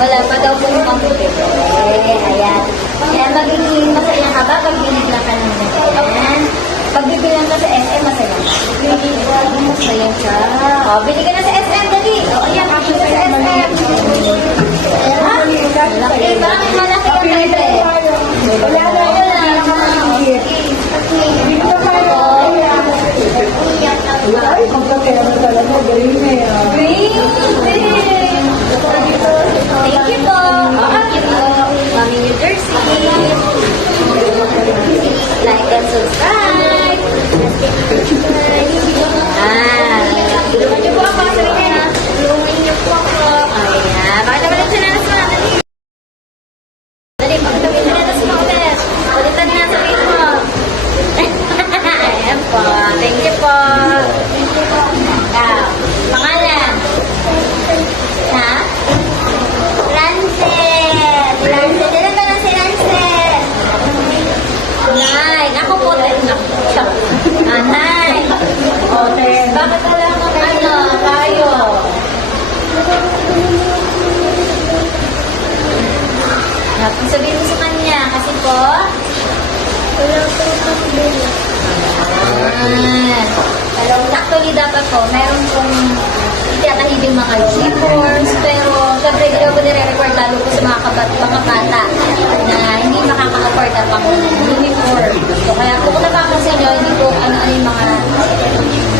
Wala pa daw po pambili. Ayan. Kaya magiging masaya ka ba pag binigla ka ng ganyan? Pag bibilang ka sa SM, masaya ka. Masaya siya. O, bili ka na sa SM, dali. O, ayan, bili ka sa SM. Ha? Malaki. Bakit malaki ka pwede? Wala na yun. Ay, magkakera talaga. Green na yan. Green. Thank you po. Thank you po. Mami New Jersey. Like and subscribe. Tulungan niyo po ako. Sabi niya na. Tulungan niyo po ako. Ayan. Bakit naman yung sinanas mo? Dali, bakit naman yung sinanas mo ulit? Ulitan na, sabihin mo. Ayan po. Thank you po. Pangalan. Ha? Rancet. Rancet. Ilan ba na si Rancet? Nine. Ako po. Nine. Okay. Bakit wala mo ano? Tayo. Tapos sabihin mo sa kanya. Kasi po, wala po pambili. Pero actually dapat po, meron pong itatahiding mga uniforms, pero syempre hindi ako nire-record lalo po sa mga bata na hindi makaka-afford ang pang uniform. So kaya kung napapansin sa inyo, hindi po ano-ano yung mga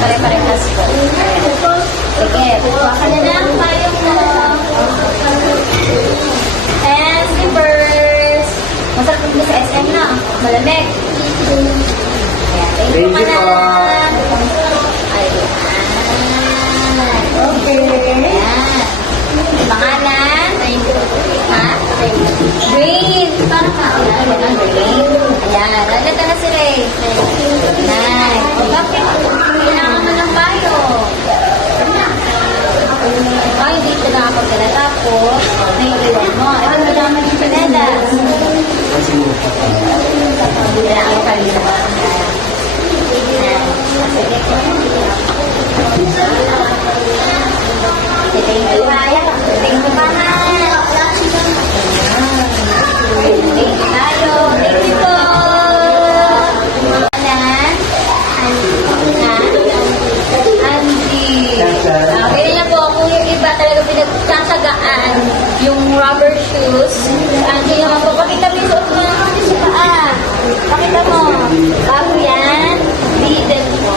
pare-parehas po. Sige, baka na lang payong mo. And slippers. Masarap mo sa SM na. Malamig. Thank you po. Ayan. Okay. Ayan. Pangalan? Ha? Green. Parang ayan. Green. Ayan. Nandito na si Ray. Ayan. Bakit? Kailangan mo ng bayo. Ay, hindi ito nakapagdala. Tapos, naiiwan mo. Ito na naman yung panelas. Hindi na ako kanina. Thank you, Maya. Thank you, Mama. Thank you tayo. Thank you po. Alan? Angie. Okay na po. Kung yung iba talaga pinagsasagaan yung rubber shoes, Angie naman po. Pakita mo yung suot mo naman sa paa. Pakita mo. Bago yan. Needed po.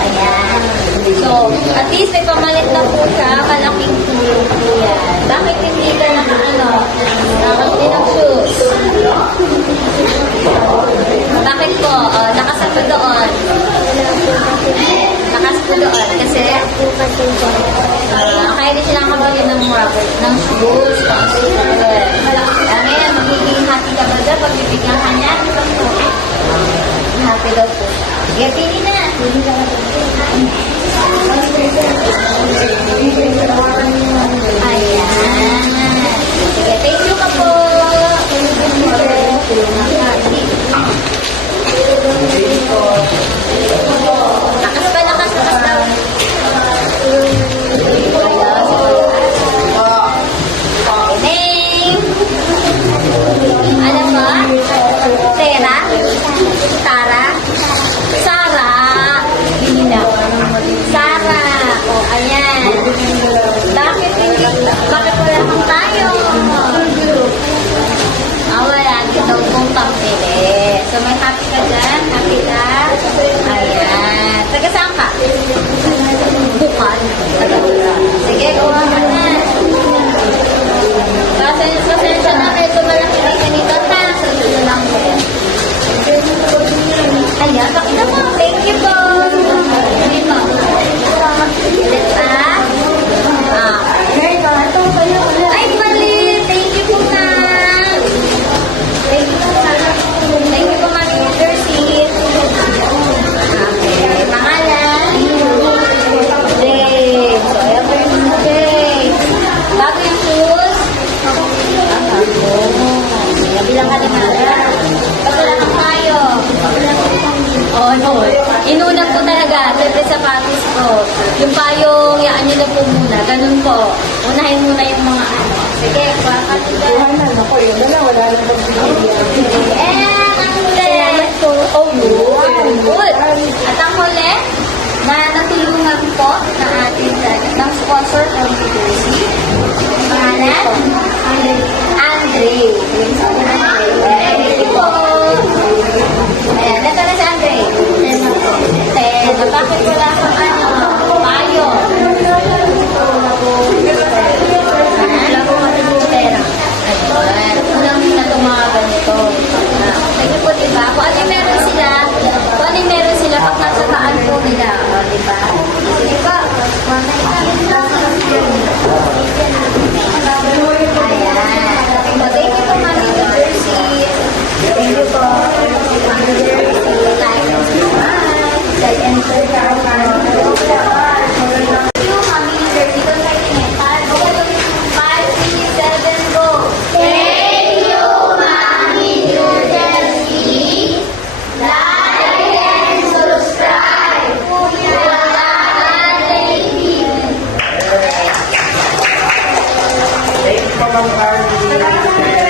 Ayan. So, at least may pamalit na po siya. Malaking tulong po yan. Bakit hindi ka nakakabili ng shoes? Bakit po? Nakasap po doon. Nakasap po doon. Kasi, kaya din siya nakabili ng rubber, ng shoes, ng shoes. Ngayon, magiging happy ka ba dyan pag bibigyan ka niya? Happy daw po. Sige, pili na. Ayan. Sige, thank you ka po. Lakas pa, lakas daw. Name. Ano ba? Tera? Tara? Sara? Sara. O, ayan. Bakit wala kang tayo? Wala. Ito kong pambili. So, may happy ka dyan? Happy ka? Ayan. Taga saan ka? Bukal. Sige, kuha ka na. Pasensya na. Ito malaki rin ganito. Sa lang din. Ayan. Pakita mo. Thank you po. Ay, mali. Thank you po, ma'am. Thank you po, ma'am. Thank you po, ma'am. Jersey. Okay. Pangalan? James. So, ayan po yung James. Bago yung shoes? Nabilang ka naman. Ba't wala kang tayo? Oh, no. Inunang ko talaga. Siyempre sapatos ko. Yung payong, yaan nyo na po muna. Ganun po. Unahin muna yung mga ano. Sige, pa. Kuhanan ako, yun na lang, wala nang pagbibigyan. And Oh, yun. good. At ang huli, na natulungan po ng ating ng sponsor ng New Jersey. Pangalan? Andre. Thank you po. Ayan, ito na si Andre. Bakit wala kang ano? Payo. Wala ko matulong pera. Ayun. Unang na itong mga ganito. Ito po, diba? Kung ano yung meron sila, kung ano yung meron sila, pag nasa taan po nila. O, diba? Diba? Ayan. So, thank you po, Mami New Jersey. Thank you po. Mami New Jersey. Like and subscribe. Like and subscribe. Thank you, Mami New Jersey. Don't like it. 5, 3, 7, go. Thank you, Mami New Jersey. Like and subscribe. Thank you, Ma'am Carly.